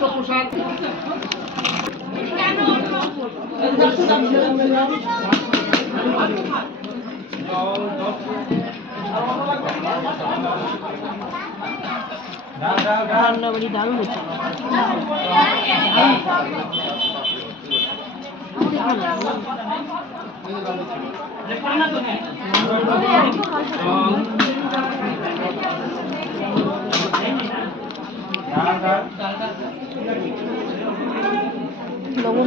পৃষ্ঠপোষক রান্নাবাড়ি দারুণ হচ্ছে। লবণ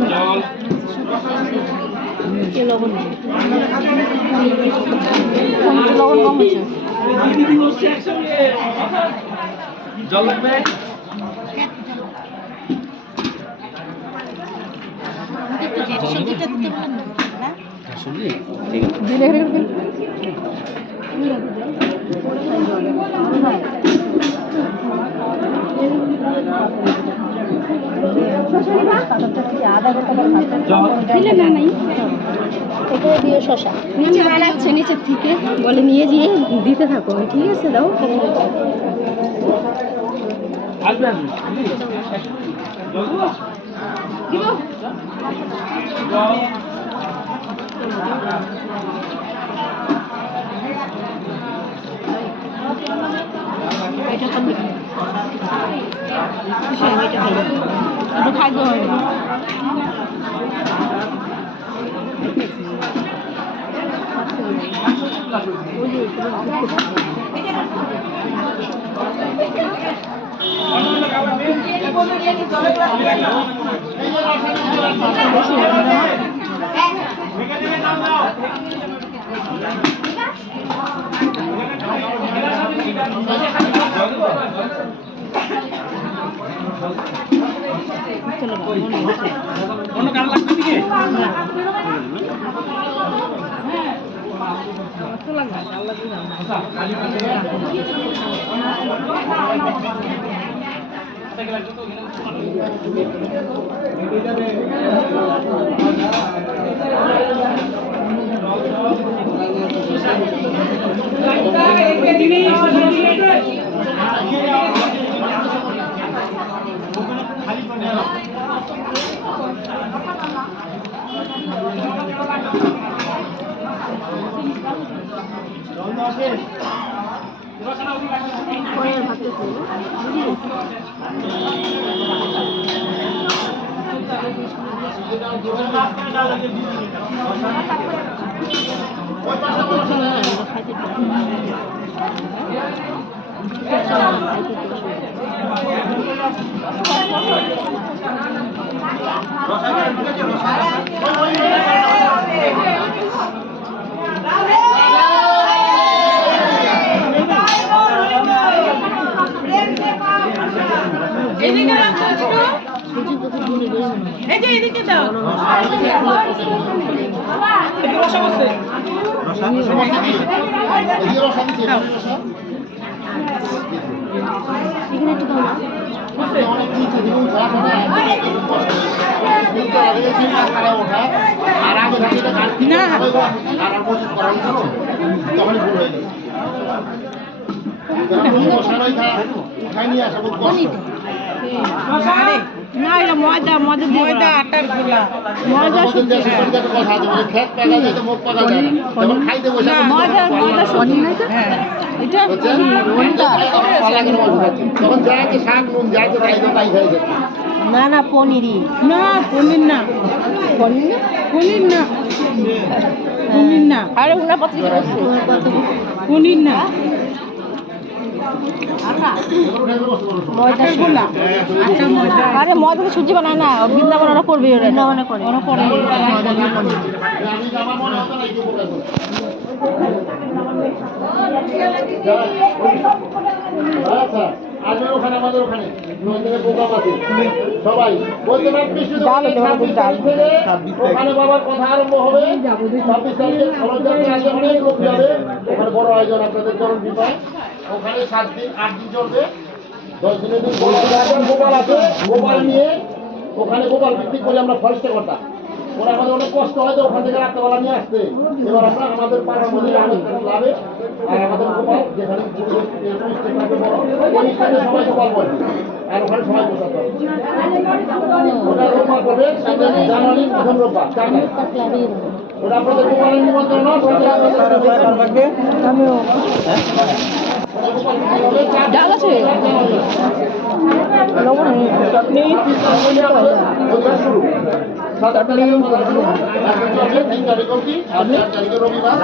লবণ লবণ কম হচ্ছে। জল লাগবে দিয়ে শশা নিচে বানাচ্ছে নিচের থেকে বলে নিয়ে গিয়ে দিতে থাকো। ঠিক আছে দাও। আসবে খাদ্য হয় অন্য কারণ লাগবে দিকে এদিকে দাও। না এটা ময়দা ময়দা ময়দা আটার গুলা ময়দা শুদ্ধ কথা আছে মানে খেত পাকা যায় তো মুখ পাকা যায় না যখন খাইতে বসে ময়দা ময়দা শুদ্ধ হ্যাঁ এটা কোনটা পালাগের মধ্যে তখন যায় যে শাক নুন যায় তো তাই খাই যায় না না পনিরই না পনির না পনির না পনির না পনির না আরে উনা পত্রিকা আছে পনির না ময়দা গোলা আচ্ছা ময়দা আরে ময়দা তো সুজি বানায় না বৃন্দাবন ওরা করবে বৃন্দাবনে করে ওরা করে ময়দা দিয়ে করে আমি জামা মনে হতো না এই আচ্ছা আজকে ওখানে আমাদের ওখানে নন্দনে প্রোগ্রাম আছে সবাই বলতে পারেন ওখানে বাবার কথা আরম্ভ হবে 26 তারিখে খরচজাত্রা আছে অনেক লোক যাবে ওখানে বড় আয়োজন আপনাদের চরণ বিষয় ওখানে 7 দিন 8 দিন চলবে 10 দিনের দিন গোপাল আছে গোপাল নিয়ে ওখানে গোপাল বিক্রি করে আমরা ফরেস্টে করতাম ওরা আমাদের অনেক কষ্ট হয় তো ওখান থেকে রাত্রেবেলা নিয়ে আসতে এবার আমরা আমাদের পাড়ার মধ্যে লাভে আর আমাদের গোপাল যেখানে সবাই গোপাল বলে আর ওখানে সবাই বসাতে হবে। ওটা রোববার পড়বে, জানুয়ারি প্রথম রোববার 4 তারিখ। ওটা আপনাদের গোপালের নিমন্ত্রণ না, ডাল আছে চাটনি রবিবার